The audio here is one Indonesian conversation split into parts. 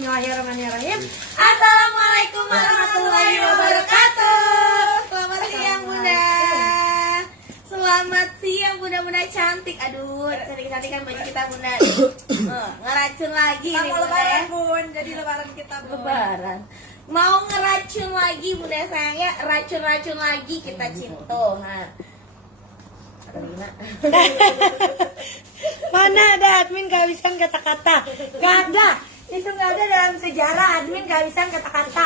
Bismillahirrahmanirrahim. Assalamualaikum warahmatullahi wabarakatuh. Selamat siang Bunda. Selamat siang Bunda-bunda cantik. Aduh, cantik-cantik kan baju kita Bunda. Ngeracun lagi nih Bunda ya. Bun, jadi lebaran kita Bun. Lebaran. Mau ngeracun lagi Bunda sayangnya, racun-racun lagi kita cinto. Mana ada admin kehabisan kata-kata? Gak ada. Itu gak ada dalam sejarah admin kehabisan kata-kata.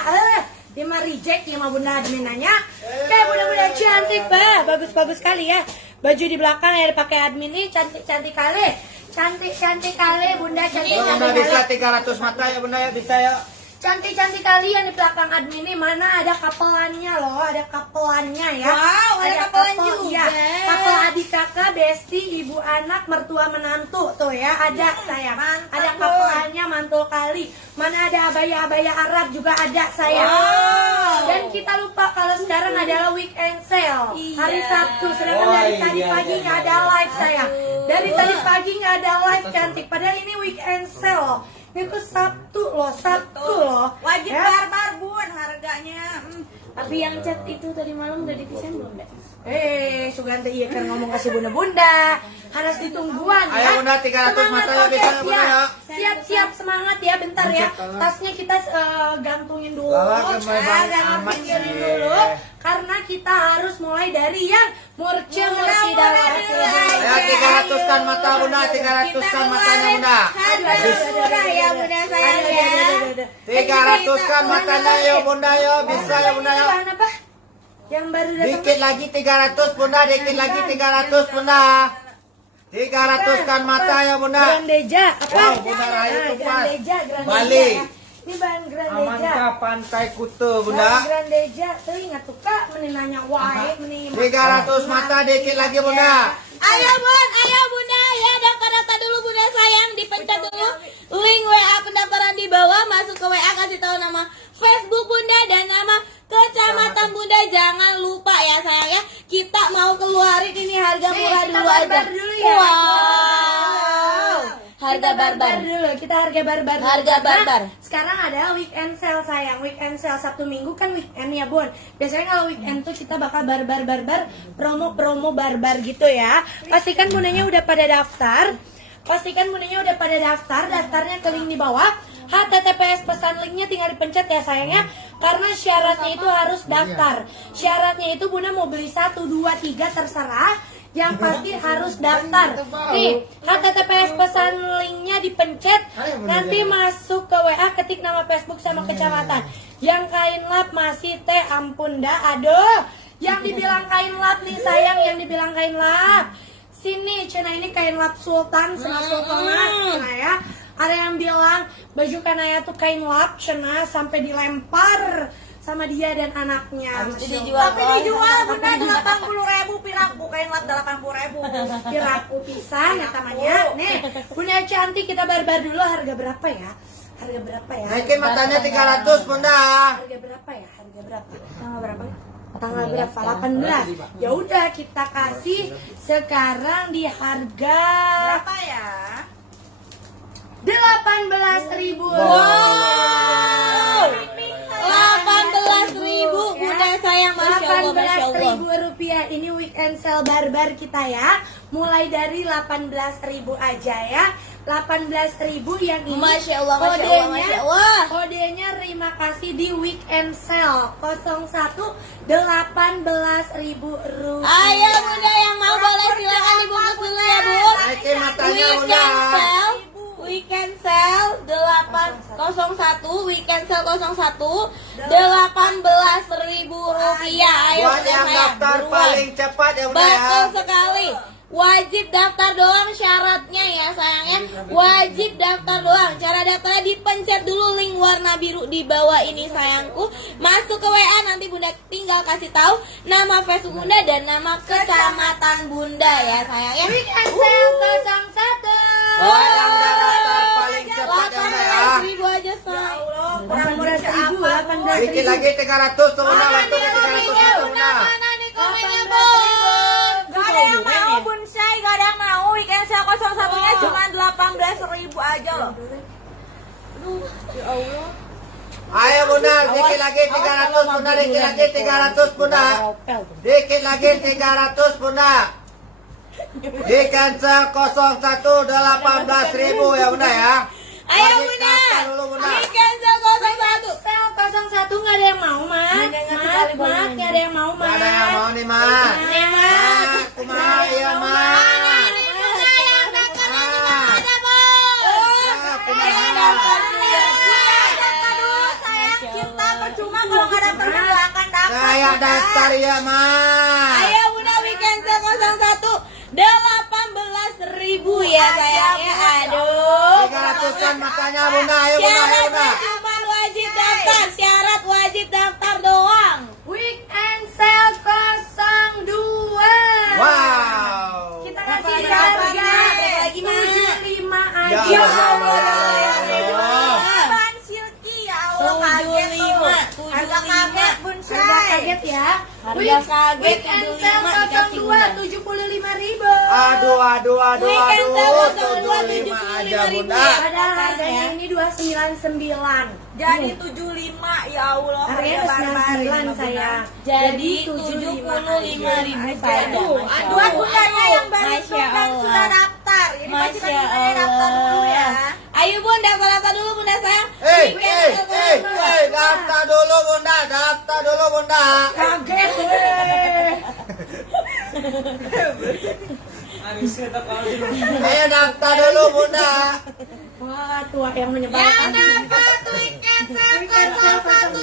Dia mah reject ya mah Bunda admin nanya. Kayak Bunda-bunda cantik bah, bagus-bagus kali ya. Baju di belakang yang dipakai admin ini cantik-cantik kali. Cantik-cantik kali Bunda, cantik-cantik kali. Bisa 300 mata ya Bunda ya, bisa ya. Cantik-cantik kali yang di belakang admin ini. Mana ada kapelannya loh, ada kapelannya ya. Wow, ada kapelan juga. Kapel adik kakak, besti, ibu anak, mertua menantu. Tuh ya, ada saya. Ada kapelannya mantul kali. Mana ada abaya-abaya Arab juga ada saya. Wow. Dan kita lupa kalau sekarang adalah weekend sale. Iya. Hari Sabtu, sedangkan dari tadi pagi nggak ada live saya. Dari tadi pagi nggak ada live cantik. Padahal ini weekend sale. Itu Sabtu loh. Wajib Ya. barbar Bun harganya. Tapi yang cat itu tadi malam udah dipisahin belum Dek? Sugante iya kan ngomong kasih bunda-bunda. Harus ditungguan ya. Ayo Bunda 300 mata ya, bisa Bunda ya. Siap semangat ya, bentar ya. Tasnya kita gantungin dulu. Amat sih. dulu. Karena kita harus mulai dari yang murce dalam. Ayo 300 kan mata Bunda, 300 kan matanya Bunda. Harga murah ya Bunda sayang ya. 300 kan matanya yo Bunda yo, bisa ya Bunda yo. Bahan apa? Yang baru datang. Dikit lagi 300 Bunda, dikit lagi 300 Bunda. 300 kan mata ya Bunda. Grandeja apa? Wow, Bunda Rayu Kupas. Grandeja Bali. ya. Ini bahan Grandeja. Amanka Pantai Kuta Bahan Bunda. Grandeja. Tuh ingat tuh Kak, meninanya wae, 300 mata dikit lagi Bunda. Ayo Bunda ya, daftar dulu Bunda sayang, dipencet dulu link WA pendaftaran di bawah, masuk ke WA, kasih tahu nama Facebook Bunda dan nama kecamatan Bunda. Jangan lupa ya sayang ya, kita mau keluarin ini harga murah dulu aja. Dulu ya. Wow, harga barbar dulu. Kita harga barbar. Harga barbar. Sekarang ada weekend sale sayang. Weekend sale Sabtu Minggu kan weekend ya Bun. Biasanya kalau weekend tuh kita bakal barbar promo barbar gitu ya. Pastikan bundanya udah pada daftar. Daftarnya ke link di bawah. HTTPS pesan linknya tinggal dipencet ya sayangnya. Karena syaratnya itu harus daftar. Syaratnya itu Bunda mau beli 1, 2, 3 terserah. Yang pasti harus daftar. Nih, HTTPS pesan linknya dipencet. Nanti masuk ke WA, ketik nama Facebook sama kecamatan. Yang kain lap masih teh ampun dah. Aduh, yang dibilang kain lap nih sayang, yang dibilang kain lap. Sini, cina ini kain lap sultan sama sultanah, cina ya. Ada yang bilang baju kanaya tuh kain lap, cina sampai dilempar sama dia dan anaknya. Habis itu Masya dijual. Allah. Tapi dijual Bunda 80.000 piraku, kain lap 80.000. Piraku pisan ya namanya. Nih, Bunda cantik, kita barbar dulu. Harga berapa ya? Naikin matanya 300 Bunda. Harga berapa ya? Tanggal berapa? Tanggal berapa? 18. Ya udah kita kasih sekarang di harga Berapa ya? 18.000. Wow, 18.000 Bunda sayang, Masya Allah. Rupiah. Ini weekend sale barbar kita ya. Mulai dari 18.000 aja ya. 18.000 yang ini. Masya Allah, Masya Allah, Masya Allah. Kodenya terima kasih di weekend sale 01 18.000 rupiah. Ayo Bunda yang mau boleh silakan dibungkus dulu ya Bu. Naikin matanya Bunda. Weekend sale 801, weekend sale 01 18.000 rupiah. Ayo Buat Bunda yang sayang, daftar buruan. paling cepat ya Bunda ya. Betul sekali. Wajib daftar doang syaratnya ya sayangnya. Wajib daftar doang. Cara daftarnya dipencet dulu link warna biru di bawah ini sayangku. Masuk ke WA, nanti Bunda tinggal kasih tahu nama Facebook Bunda dan nama kecamatan Bunda ya sayangnya. Weekend sale 01. Buat yang udah daftar paling cepat ya Bunda ya. 18.000 aja sayang. 18.000. Dikit lagi 300 tuh Bunda, waktu ke 300 itu Bunda. Mana nih komennya Bun? Gak ada yang mau Bun Syai, gak ada yang mau. Weekend sale 01 nya cuma 18.000 aja loh. Ya Allah. Ayo bunda, dikit lagi 300 bunda, dikit lagi 300 bunda. Dikit lagi 300 bunda. Di cancel 01 18.000 ya bunda ya. Ayo Wajib bunda, daftar dulu bunda. di cancel 01. Sel 01 nggak ada yang mau, Mat. Mat, nggak ada yang mau, Mat. Gak ada yang mau nih mak. Nih Mat. Kumaha iya mak. Ini bunda yang daftar lagi Ah. ada Bos. Ya, kumaha. Yang daftar dulu ya. Daftar dulu, sayang. Cinta percuma kalau nggak daftar juga nggak akan dapat. Saya daftar ya mak. Ayo bunda, we cancel 01 18.000 ya sayangnya. Aduh. 300 kan makanya bunda, ayo bunda, ayo bunda. Syaratnya cuma wajib daftar, syarat wajib daftar doang. Weekend sale 02. Wow. Kita kasih Berapa harga lagi, Mak? 75 Ya aja. Allah, ya Allah. Ban silky ya Allah, kaget tuh. 75, Harga kaget Bun Harga Syai. kaget ya. Harga kaget Weekend 75 sale dikasih 02 bunda. 75.000. Aduh, aduh, aduh, Weekend aduh. sale 75 aja 75.000 bunda. ya. Padahal harganya ini 299. Jadi 75 ya Allah. Harganya barbarin 299 saya. Jadi 75.000 saja. Masya Buat Allah. bundanya yang baru Masya dan Allah. sudah daftar. Jadi pasti Masya bundanya daftar dulu ya. Ayo bun, daftar dulu bunda sayang. Daftar dulu bunda, daftar dulu bunda. Kaget weh. Ayo daftar dulu bunda. Wah, tua yang menyebalkan. Dapat weekend Weekend sale 01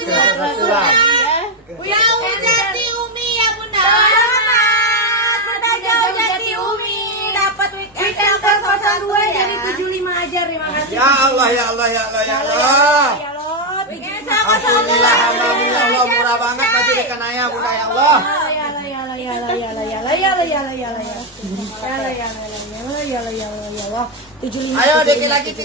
Jauh Jati Umi ya bunda. Selamat. Sudah jauh jadi Umi. Dapat weekend Weekend sale sale 02 ya. jadi 75 aja. Terima kasih. Ya Allah, ya Allah, ya Allah, ya Allah. Ya Allah. Weekend sale Alhamdulillah, alhamdulillah, Allah murah banget baju di kanaya bunda ya Allah. Ayo dikit lagi 300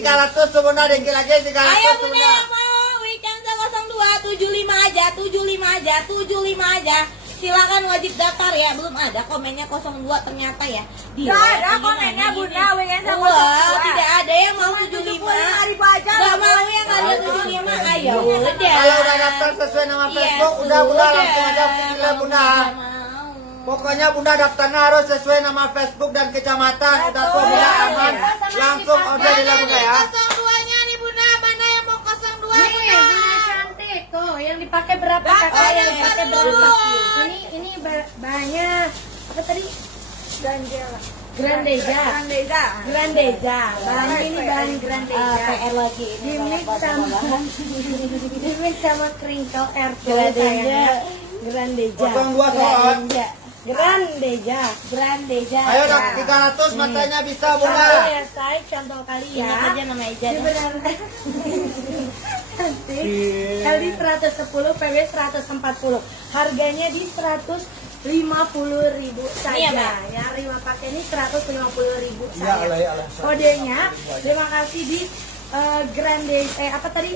tuh bunda, dikit lagi 300 Ayo tuh bunda bunda. yang mau weekend sale 02 75 aja, 75 aja, 75 aja. Silakan wajib daftar ya. Belum ada komennya 02 ternyata ya. Gak ada komennya bunda. Weekend sale Wah, 02. tidak ada yang mau 75. 75.000 aja. Gak mau yang ada 75. Ayo udah. Kalau udah daftar sesuai nama Facebook, udah bunda langsung aja pilih bunda. Nggak mau. Pokoknya bunda daftarnya harus sesuai nama Facebook dan kecamatan. Udah tua bunda aman, langsung order di bunda ya. 02-nya nih bunda, mana yang mau 02 Nih, bunda? bunga cantik tuh, yang dipakai berapa Daftar, kakak? Yang daftar dipakai dulu. berapa? Ini banyak. Apa tadi? Ganjela. Grandeza. Grandeza. Grandeza. Bahan ini bahan Grandeza. PR lagi ini Dimix sama dimix sama crinkle air Grandeza. Grandeza. 02 soal. Grandeza. Grandeza. Ayo dah 300 matanya bisa Contoh bunda. ya, saya contoh kali Ini ya. aja nama Ija. Ini benar. Cantik. Kali 110, PW 140. Harganya di 150.000 saja. Iya, Mbak. Ya, Rima pakai ini 150.000 Ya saja. Allah, ya Allah. Kodenya terima kasih di Grande apa tadi?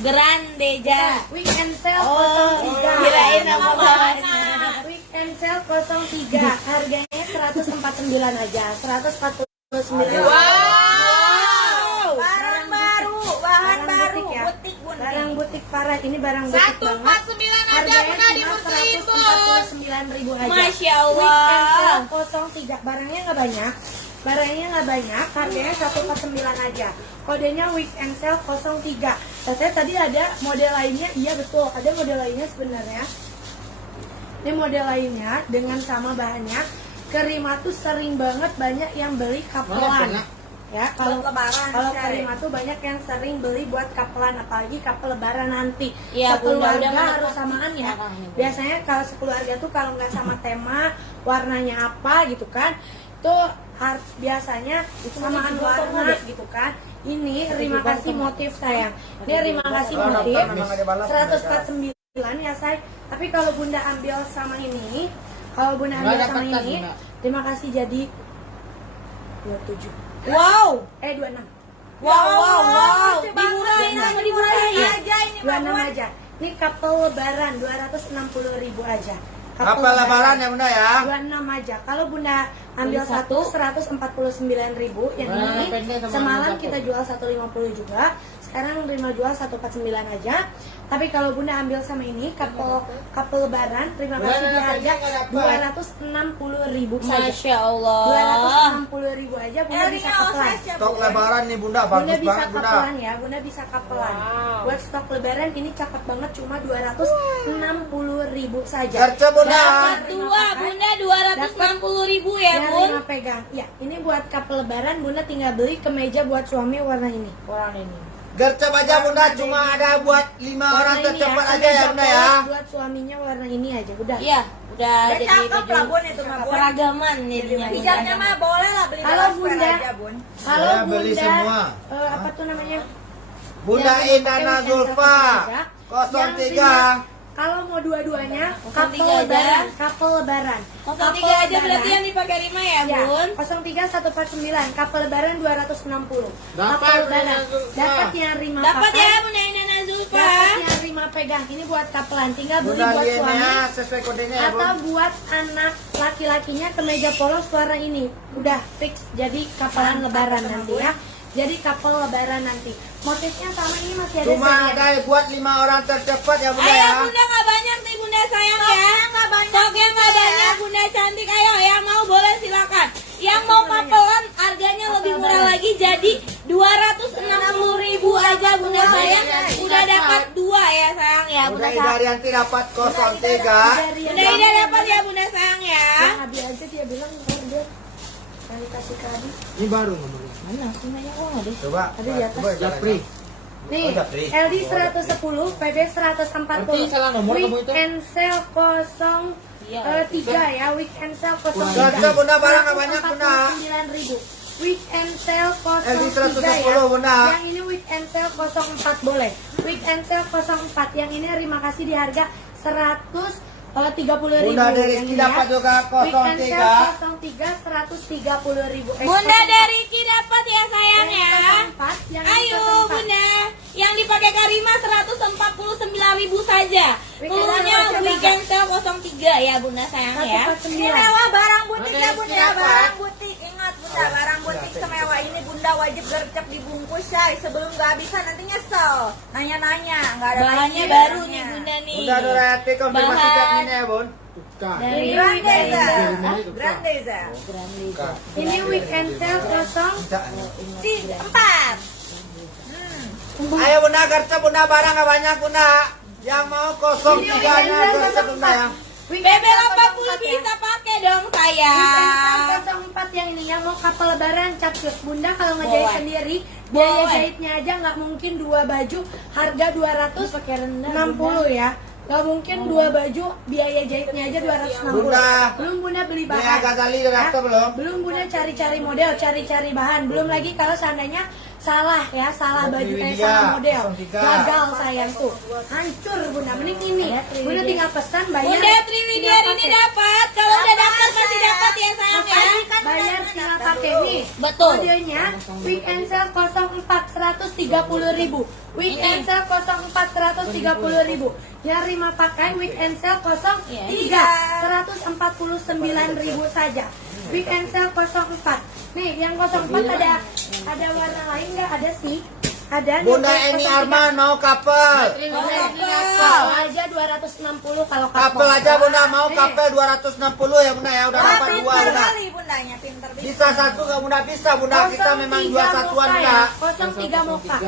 Grandeja. Weekend sale Oh, 03. kirain nama bawahnya. Weekend sale 03. Harganya 149 aja. 149. Wow. Barang baru, bahan Barang baru, butik ya. butik bunda. Barang butik parah, ini barang butik banget. 149 aja Harganya bunda cuma dimusuhin bos. 149.000 aja. Masya Weekend sale Allah. 03. Barangnya nggak banyak. Barangnya nggak banyak, harganya 149 aja. Kodenya weekend sale 03. Katanya tadi ada model lainnya, iya betul. Ada model lainnya sebenarnya. Ini model lainnya dengan sama bahannya. Kerima tuh sering banget banyak yang beli kapelan. Ya, kalau Buat lebaran, kalau Syai. Kerima tuh banyak yang sering beli buat kapelan, apalagi kapel lebaran nanti. Iya, Bunda, Sekeluarga udah harus mendekati samaan ya. sekarang nih, Bunda. Biasanya kalau sekeluarga tuh kalau nggak sama tema, warnanya apa gitu kan, tuh biasanya samaan warna gitu kan. Ini terima kasih motif sayang. Ini terima kasih motif 149 ya say. Tapi kalau bunda ambil sama ini, kalau bunda ambil sama ini, terima kasih jadi 27. Wow. 26. Wow. Lucu banget, Dimurahin Bunda. sama dimurahin. aja ini 26 aja. Ini kapel lebaran 260.000 aja. Kapal lebaran ya bunda ya. 26 aja. Kalau bunda ambil Beli satu satu. 149.000 yang ini. Semalam kita jual 150 juga. sekarang terima jual 149 aja. Tapi kalau Bunda ambil sama ini couple lebaran terima kasih di harga 260.000 saja. Masya Allah. 260.000 aja Bunda bisa kapelan. Stok lebaran nih Bunda, Bunda bagus bisa banget Bunda. kapelan ya, Bunda bisa kapelan. Buat stok lebaran ini cakep banget cuma 260.000 saja. Gerce Bunda. Dapat dua, Bunda 260.000 ya, Yang Bun. 5 pegang. Ya, ini buat couple lebaran Bunda tinggal beli kemeja buat suami warna ini. Warna ini. Gercep aja Bunda, cuma ada buat 5 orang Warna ini tercepat ya, aja ya kemeja Bunda ya. polos buat suaminya warna ini aja. Udah. Iya, udah Udah jadi cakep lah baju Bun itu mah Bun. seragaman jadinya. Hijabnya mah boleh lah beli Halo, dalam square Bunda. aja Bun. Halo Saya beli Bunda. semua. Apa tuh namanya? Bunda Yang Indana pakai Zulfa weekend 03. Kalau mau dua-duanya, 03 couple aja. lebaran, couple lebaran. 03 aja berarti yang dipakai Rima ya, Ya, Bun. 03149, couple lebaran 260. Dapat, Couple lebaran. Bunda. Dapat yang Rima Dapat pakai. ya Bunda Indana Zulfa. Dapat yang Rima pegang. Ini buat kapelan, tinggal beli Bunda buat suami Liennya sesuai kodenya ya atau Bun. buat anak laki-lakinya kemeja polos warna ini. Udah fix jadi kapelan lebaran nanti ya. Jadi couple lebaran nanti. Motifnya sama ini masih ada Cuma serian. ada buat 5 orang tercepat ya Bunda Ayo ya. Bunda nggak banyak nih Bunda sayang ya. Stoknya nggak banyak Bunda cantik. Ayo yang mau boleh silakan. Yang mau kapelan harganya lebih murah lagi jadi 260.000 aja Bunda sayang. Udah dapat 2 ya sayang ya Bunda Bunda Ida sayang. Rianti dapat 03. Bunda Ida dapat ya Bunda sayang ya. Yang Abi aja dia bilang order. Kali kasih ke Abi. Ini baru ngomongnya. Mana? Punya uang ada. Coba. Ada di atas. Coba Japri. Nih, Oh, Japri. LD 110, PB 140. Berarti salah nomor kamu itu? Weekend sale 03 ya, weekend sale 03. Gercep Bunda, barang nggak banyak Bunda. 49.000. Weekend sale LD 03 ya. 110 Bunda. Yang ini weekend sale 04 boleh. Weekend sale 04. Yang ini terima kasih di harga 130.000. Bunda dari Yang Rizky ini dapat juga Weekend 03. sale 03 130.000. Bunda dari Ki dapat ya sayang ya. Yang Ayo 04. Bunda, yang dipakai Karima 149.000 saja. Keluarnya weekend sale 03 ya Bunda sayang ya. 149. Mewah barang butik ya Bunda, barang butik. Ingat Bunda, barang butik semewah ini Bunda wajib gercep dibungkus Syai. Sebelum gak bisa nanti nyesel. Nanya-nanya, gak ada Bahannya lagi baru barangnya. nih Bunda nih. Bunda Nurayati konfirmasi Bahan. capnya ya Bun. Dari Grandeza. Weekend. Grandeza. Ini weekend sale 04. Ayo Bunda Gercep Bunda, barang nggak banyak Bunda. Yang mau 03 nya Gercep Bunda ya. BB 80 bisa pakai dong sayang. Weekend 04 yang ini yang mau couple lebaran cat cus. Bunda kalau ngejahit Boleh. sendiri biaya Boleh. jahitnya aja nggak mungkin 2 baju harga 260 ya. Gak mungkin 2 baju biaya jahitnya aja 260. Bunda. Belum Bunda beli Ini bahan. agak kali udah daftar Ya, belum? Belum Bunda cari-cari model, cari-cari bahan. Belum lagi kalau seandainya salah ya, salah baju salah model. 03. Gagal sayang tuh. Hancur Bunda. Mending ini. Bunda tinggal pesan bayar. Bunda Triwidiar ini dapat. Kalau udah dapat pasti dapat ya sayang ya. Bayar tinggal pakai nih. Betul. Kodenya weekend sale 04 130.000. Weekend sale 04 130.000. Yang Rima pakai weekend sale 03 149.000 saja. Weekend sale 04. Nih, yang 04 ada warna lain nggak? Ada sih. Ada. Bunda yang Eni 03. Arman mau couple. Kapal aja 260 kalau Couple aja Bunda, mau couple 260 ya Bunda ya. Udah dapat 2 Pinter Bunda. kali Bundanya, pinter. Bisa satu nggak Bunda, bisa Bunda. Kita memang 2 satuan Bunda. 03 Moka.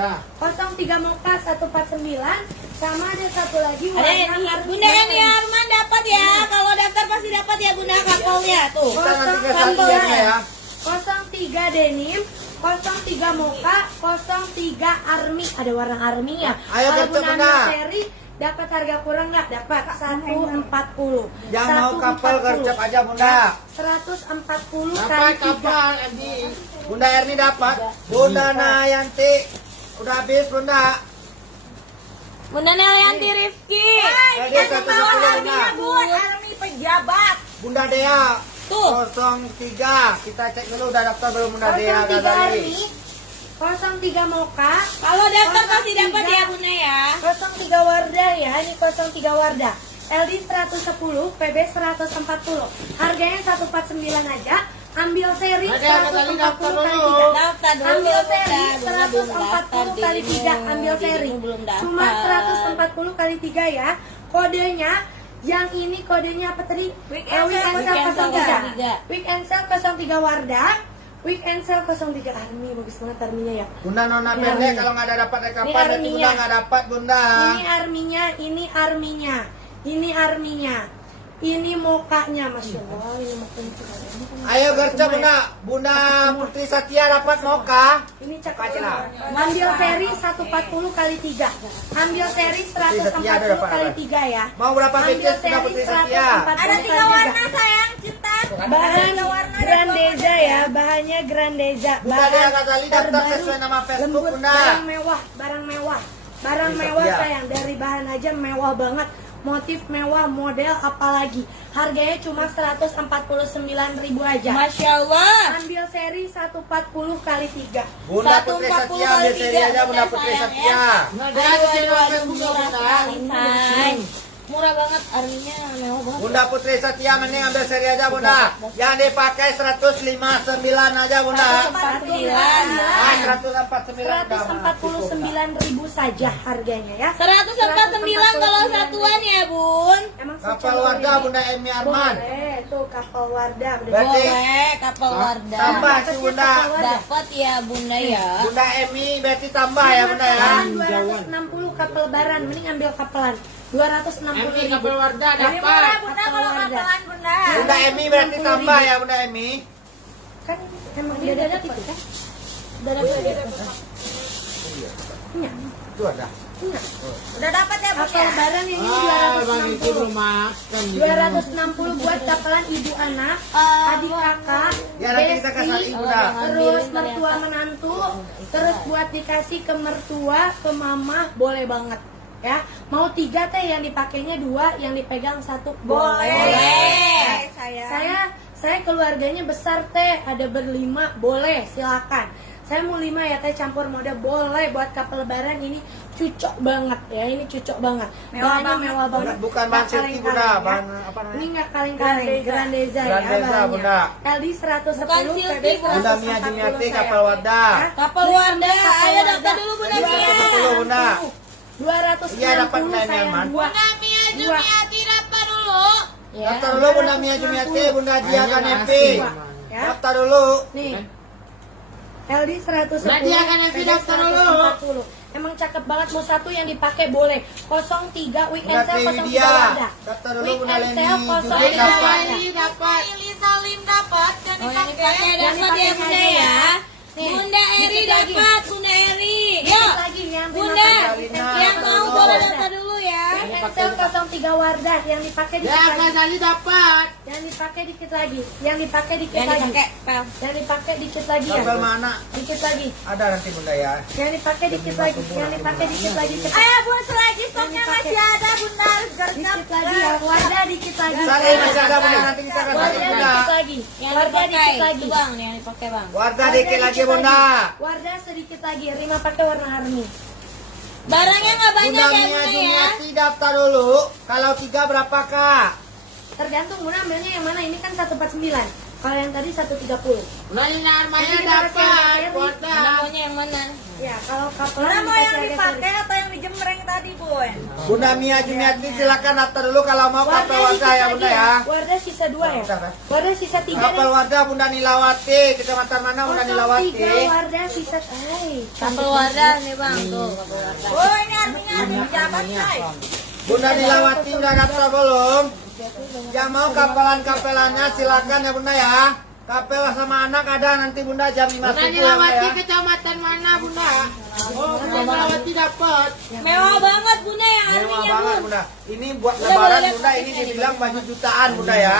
03 Moka 149 sama ada satu lagi Ada ini Bunda Eni Arman dapat ya. Kalau daftar pasti dapat ya Bunda kapolnya tuh. Kita nanti ke Couple satuannya ya. 03 denim, 03 Moka, 03 Army. Ada warna Army ya. Ayo, Kalau Gercep, Bunda Bunda. seri dapat harga kurang nggak? Dapat 140. Yang mau couple Gercep aja Bunda. 140 kali 3. Bunda Erni dapat. Bunda Nayanti udah habis Bunda. Bunda Nelianti Rifki. Dia 110 Bunda. Bun, army pejabat. Bunda Dea Tuh. 03. Kita cek dulu udah daftar belum Bunda Dea 03 Gazali. Army, 03 Moka, Kalau daftar pasti dapat ya Bunda ya. 03 Wardah ya, ini 03 Wardah. LD 110, PB 140. Harganya 149 aja. Ambil seri Ada kali 140 daftar kali dulu. 3. Daftar dulu, Ambil Bunda. seri Bunda belum 140 kali daftar, 3. Ambil dirimu seri. belum daftar. Cuma 140 kali 3 ya. Kodenya yang ini kodenya apa tadi? Weekend Weekend sale sale 03. 03. Weekend sale 03 Wardah. Weekend sale 03 Army. Bagus banget Arminya ya. Bunda nona Ini pendek Army. kalau nggak ada dapat Ini rekapan nanti Arminya. Bunda nggak dapat Bunda. Ini arminya, ini arminya, ini arminya, ini mukanya, masya Allah, ini mukanya juga. Ayo gercep Bunda. Bunda Putri Satya dapat moka. Ini cakep Pacilah. banget. Ambil seri 140 kali 3. Ambil seri 140 kali 3 ya. Mau berapa Ambil pieces Bunda seri Putri Satya? 140 Ada kali 3 warna 3. sayang, cinta. Bahan Ada warna dan grandeza ya, bahannya grandeza. Bunda dia nggak kali daftar terbaru, sesuai nama Facebook lembut, Bunda. barang mewah, barang mewah. Barang Bisa, mewah iya. sayang, dari bahan aja mewah banget. Motif mewah, model apalagi. Harganya cuma 149.000 aja. Masya Allah. Ambil seri 140 kali 3. Bunda Putri 140 Satya kali ambil seri 3, aja Bunda Bunda, Putri sayang, Satya. ya. Aduh, murah sekali, say. Murah banget, artinya mewah banget. Bunda Putri Satya mending ambil seri aja Bunda. Yang dipakai 159 aja Bunda. 149. Ah, 149 149.000 saja harganya ya. 149 kalau satuan ya, Bun. Emang Kapal secari warga ini? Bunda Emi Arman. Boleh, tuh kapal wardah. Udah Berarti- Boleh, kapal Wardah. Tambah si Bunda. Dapat ya, Bunda ya. Bunda Emi berarti tambah ya Bunda ya. Kapelan 260 kapal lebaran, mending ambil kapelan 260.000. Wardah Lebih murah Bunda kalau kapelan Bunda. Bunda Emi berarti tambah ya Bunda Emi. Kan emang dia dapat itu kan? Udah dapat dia dapat. Iya, Itu ada. iya. Udah dapat ya Bunda. Kapal lebaran ini 260. 260 buat kapelan ibu anak, adik kakak, Ya nanti kita kasih besti, ibu dah. terus mertua menantu, terus buat dikasih ke mertua, ke mama, boleh banget ya. Mau 3 teh, yang dipakainya 2, yang dipegang 1 Boleh. Saya keluarganya besar teh, ada berlima, boleh silakan. Saya mau 5 ya teh, campur mode boleh. Buat kapal lebaran ini cocok banget ya, ini cocok banget. Mewah Bahannya banget. mewah banget. Bukan Nggak bahan silky Bunda, kaleng-kaleng ya. bahan apa Ini namanya? nggak kaleng-kaleng, grandeza ya Grandeza, bahannya. Bunda. LD 110, Bukan silky, PB Bunda Mia 140 Jumiati sayang. kapal Wardah. Ya. Kapal Wardah, ayo daftar dulu Bunda Mia. 210 Bunda. 260 Iya, dapat nilai sayang, aman. 2. Mia Dua. Jumiati daftar dulu. Ya. Daftar dulu Bunda Mia Jumiati, Bunda Jia Kanepi. Ya. Daftar dulu. Nih. LD 110. Nadia kan yang PB daftar dulu. 140. Emang cakep banget, mau 1 yang dipakai boleh. 03 weekend sale Bunda 03 Dia. Wardah. Daftar dulu Bunda Weekend Leni. sale Juga 03 dapat. Wardah. dapat. Ili Salim dapat dan Oh, dipakai. yang Dapat dipakai ya Bunda aja ya. ya. Nih, Bunda Eri dikit lagi. dapat, Bunda Eri. Dikit Yuk. lagi yang Bunda, terima kasih. yang mau boleh daftar dulu ya. Weekend sale 03 Wardah, yang dipakai dikit lagi. kali dapat. Yang dipakai dikit lagi. Yang dipakai dikit Yang lagi. dipakai, Pel. Yang dipakai dikit lagi ya. Kapal mana? Dikit lagi. Ada nanti Bunda ya. Yang dipakai dikit lagi. Yang dipakai dikit lagi. Cepet. Ayo Bun, selagi stoknya masih ada Bunda, harus gercep. Dikit lagi ya. Wardah dikit lagi. Saleh masih ada Bunda, nanti kita kasih Wardah Bunda. dikit lagi. Yang Wardah dipakai. dikit lagi. Itu Bang, yang dipakai Bang. Warga dikit lagi Bunda. Wardah sedikit lagi. Rima pakai warna army. Barangnya nggak banyak Bunda ya Mia Bunda ya. Jumiati daftar dulu. Kalau 3 berapa Kak? Tergantung Bunda ambilnya yang mana. Ini kan 149. Kalau yang tadi 130. Nanya armanya dapat, Namanya yang mana? Ya, kalau kapal Bunda mau yang dipakai atau yang dijemreng tadi Bun? Bunda Mia Jumiati silakan daftar dulu kalau mau kapal warga ya Bunda ya. Wardah sisa 2 ya. Bentar, ya. Wardah sisa 3 Kapal nih. warga Bunda Nilawati, kecamatan mana Bunda 03 Nilawati? Wardah sisa. Kapal Wardah nih Bang, tuh kapal Wardah. Oh ini artinya arti pejabat say. Bunda Nilawati udah daftar belum? Yang mau kapelan-kapelannya silakan ya Bunda ya. Kapel sama anak ada nanti Bunda jam 5 subuh ya Bunda ya. kecamatan mana Bunda? Oh, Nilawati dapat. Mewah banget Bunda yang Mewah artinya banget Bun. Bunda. Ini buat Udah, lebaran boleh Bunda, lihat ini pakainya dibilang baju jutaan Bunda ya.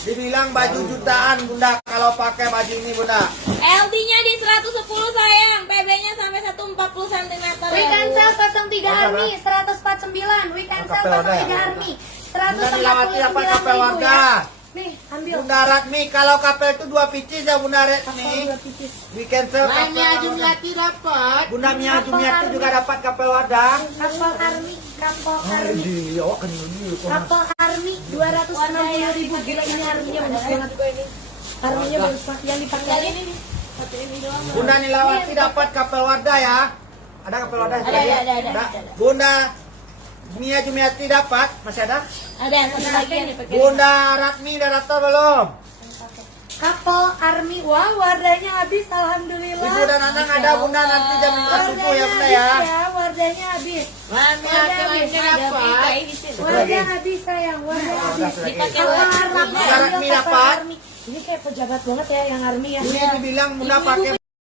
Dibilang baju jutaan Bunda kalau pakai baju ini Bunda. LD-nya di 110 sayang, PB-nya sampai 140 cm ya. Weekend Bu. sale 03 Army 149. Weekend sale Kapel warga ya? 03 Army Bunda Nilawati dapat kapel 149.000 warga. ya. Nih, ambil. Bunda Ratmi kalau kapel itu 2 pieces ya Bunda Kapal Ratmi. 2 pieces. Weekend sale kapel Nanya warga. Jumiati dapat. Bunda Mia Jumiati juga dapat kapel warga. Kapal Army, kapal Army. Di awak kan dulu. Kapal Army 260.000. Gila ini arminya bagus banget. Arminya bagus banget yang dipakai. Tinggal ini nih. Satu ini doang. Bunda Nilawati dapat kapel Wardah ya. Ada kapel Wardah? Ada. Bunda Mia Jumiati dapat, masih ada? Ada satu lagi yang dipakai. Bunda Ratmi udah daftar belum? Kapel Army, wah wardanya habis, alhamdulillah. Ibu dan Anang ada Bunda nanti jam 4 subuh ya Bunda ya. Wardanya habis. Mana laki-laki Ada dapat? PKI di sini. Warda habis sayang, warda habis. Dipakai Kapel buat Army, Bunda Ratmi dapat. Ini kayak pejabat banget ya yang Army ya. Ini dibilang Bunda pakai